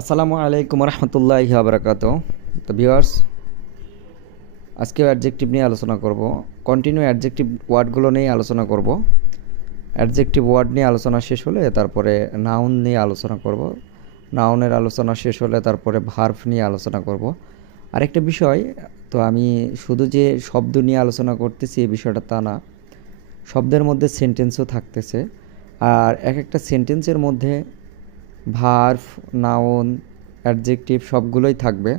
আসসালামু আলাইকুম রহমতুল্লাহি ওয়া বারাকাতুহু। তো ভিউয়ার্স, আজকেও অ্যাডজেক্টিভ নিয়ে আলোচনা করব। কন্টিনিউ অ্যাডজেক্টিভ ওয়ার্ডগুলো নিয়ে আলোচনা করব। অ্যাডজেক্টিভ ওয়ার্ড নিয়ে আলোচনা শেষ হলে তারপরে নাউন নিয়ে আলোচনা করব। নাউনের আলোচনা শেষ হলে তারপরে ভার্ব নিয়ে আলোচনা করব। আরেকটা বিষয়, তো আমি শুধু যে শব্দ নিয়ে আলোচনা করতেছি এই বিষয়টা তা না, শব্দের মধ্যে সেন্টেন্সও থাকতেছে। আর এক একটা সেন্টেন্সের মধ্যে ভার্ব, নাউন, অ্যাডজেক্টিভ সবগুলোই থাকবে।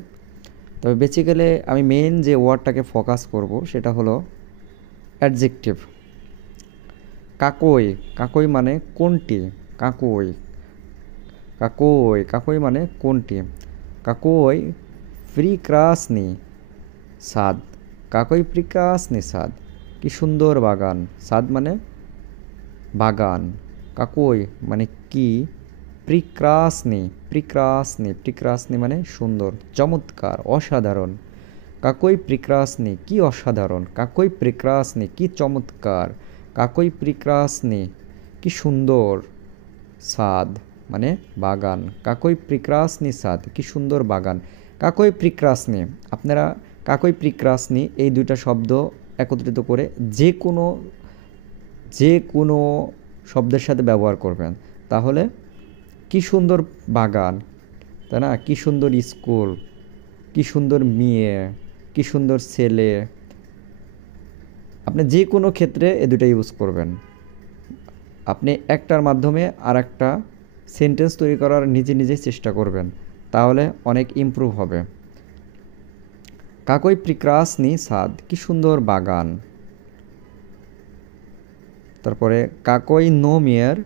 তবে বেসিক্যালি আমি মেইন যে ওয়ার্ডটাকে ফোকাস করব সেটা হলো অ্যাডজেক্টিভ। কাকই, কাকই মানে কোনটি? কাকই, কাকই, কাকই মানে কোনটি? কাকই প্রিক্রাসনি সাদ, কাকই প্রিক্রাসনি সাদ, কি সুন্দর বাগান। সাদ মানে বাগান, কাকই মানে কি, প্রিক্রাসনি, প্রিক্রাসনি, প্রিক্রাসনি মানে সুন্দর, চমৎকার, অসাধারণ। কাকই প্রিক্রাসনি কি অসাধারণ, কাকই প্রিক্রাসনি কি চমৎকার, কাকই প্রিক্রাসনি কি সুন্দর। সাদ মানে বাগান, কাকই প্রিক্রাসনি সাদ কি সুন্দর বাগান। কাকই প্রিক্রাসনি, আপনারা কাকই প্রিক্রাসনি এই দুইটা শব্দ একত্রিত করে যে কোনো শব্দের সাথে ব্যবহার করবেন, তাহলে কি সুন্দর বাগান, তাই না? কি সুন্দর স্কুল, কি সুন্দর মেয়ে, কি সুন্দর ছেলে। আপনি যে কোনো ক্ষেত্রে এ দুটো ইউজ করবেন। আপনি একটার মাধ্যমে আর একটা সেন্টেন্স তৈরি করার নিজে নিজে চেষ্টা করবেন, তাহলে অনেক ইমপ্রুভ হবে। কাকই প্রিক্রাসনি সাদ কি সুন্দর বাগান। তারপরে কাকই নো মিয়ার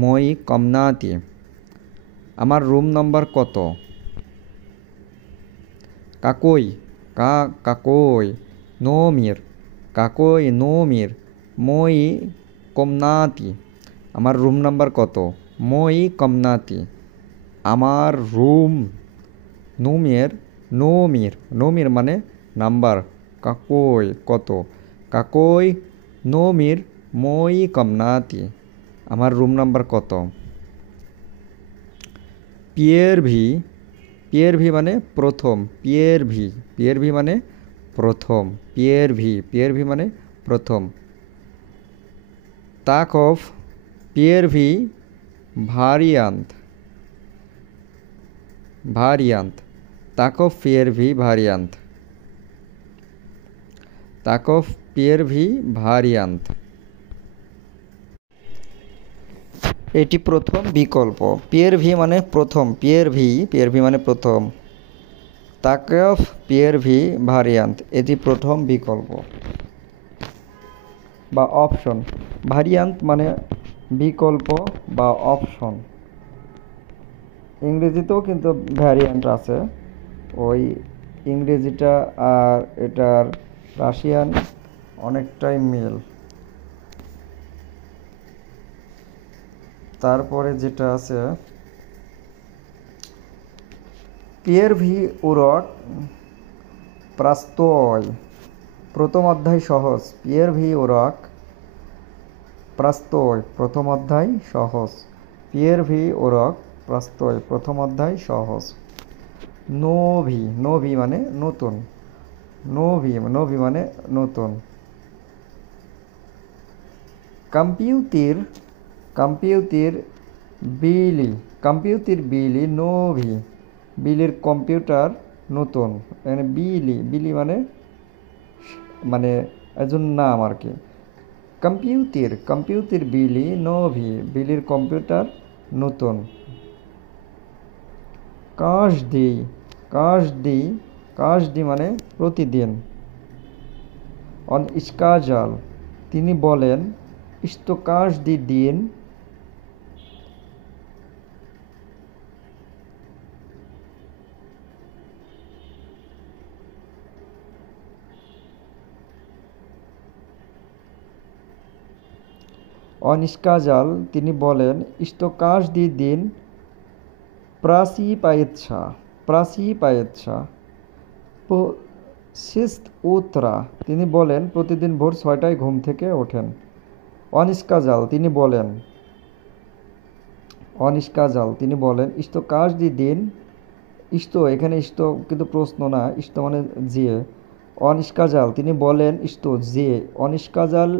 মই কমনাতি, আমার রুম নাম্বার কত? কাকই, কাকই নোমির, কাকই নোমির মই কমনাতি, আমার রুম নাম্বার কত? মই কমনাতি, আমার রুম। নোমির, নোমির, নোমির মানে নাম্বার, কাকই কত, কাকই নোমির মই কমনাতি, আমার রুম নাম্বার কত। পিয়ের ভি, পিয়ের ভি মানে প্রথম, পিয়ের ভি, পিয়ের ভি মানে প্রথম, পিয়ের ভি, পিয়ের ভি মানে প্রথম। তাক অফ পিয়ের ভি ভারিয়ান্ত, ভারিয়ান্ত, তাক অফ পিয়ের ভি ভারিয়ান্ত, তাক অফ পিয়ের ভি ভারিয়ান্ত। এটি প্রথম বিকল্প। পিয়ের ভি মানে প্রথম, পিয়ের ভি, পিয়ের ভি মানে প্রথম। তাক অফ পিয়ের ভি ভারিয়ান্ত, এটি প্রথম বিকল্প বা অপশন। ভারিয়ান্ত মানে বিকল্প বা অপশন। ইংরেজিতেও কিন্তু ভ্যারিয়ান্ট আছে, ওই ইংরেজিটা আর এটার রাশিয়ান অনেকটাই মিল। তারপরে যেটা আছে পিয়ের ভি উরক প্রাস্তয়, প্রথম অধ্যায় সহজ। পিয়ের ভি উরক প্রাস্তয়, প্রথম অধ্যায় সহজ। পিয়ের ভি উরক প্রাস্তয়, প্রথম অধ্যায় সহজ। নোভি, নোভি মানে নতুন, নোভি, নোভি মানে নতুন। কম্পিউটার, কম্পিউটার বিলি, কম্পিউটার বিলি নোভি, বিলির কম্পিউটার নতুন। এখানে বিলি, বিলি মানে মানে একজন নাম আর কি। কম্পিউটার, কম্পিউটার বিলি নোভি, বিলির কম্পিউটার নতুন। কাশ দি, কাশ দি, কাশ দি মানে প্রতিদিন। অন ইস্কাজাল, তিনি বলেন, ইস্তো কাশ দি দিন, অনিষ্কাজাল তিনি বলেন, ইস্তকাশ দি দিন প্রাসি পায়েচ্ছা, প্রাসি পায়েচ্ছা। শিস্ত উত্তরা, তিনি বলেন প্রতিদিন ভোর 6টায় ঘুম থেকে ওঠেন। অনিষ্কাজাল তিনি বলেন, অনিষ্কাজাল তিনি বলেন ইস্তো কাজ দি দিন ইস্তো এখানে ইস্তো কিন্তু প্রশ্ন না ইস্তো মানে যে অনিষ্কাজাল তিনি বলেন ইস্তো যে অনিষ্কাজাল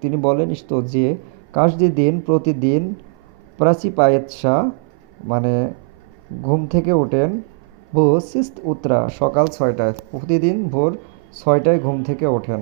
তিনি বলেন ইস্তো যে কাজ দি দিন প্রতিদিন প্রাচীপায়েৎসা মানে ঘুম থেকে ওঠেন ভোর সিস্ত উত্তরা সকাল 6টায় প্রতিদিন ভোর 6টায় ঘুম থেকে ওঠেন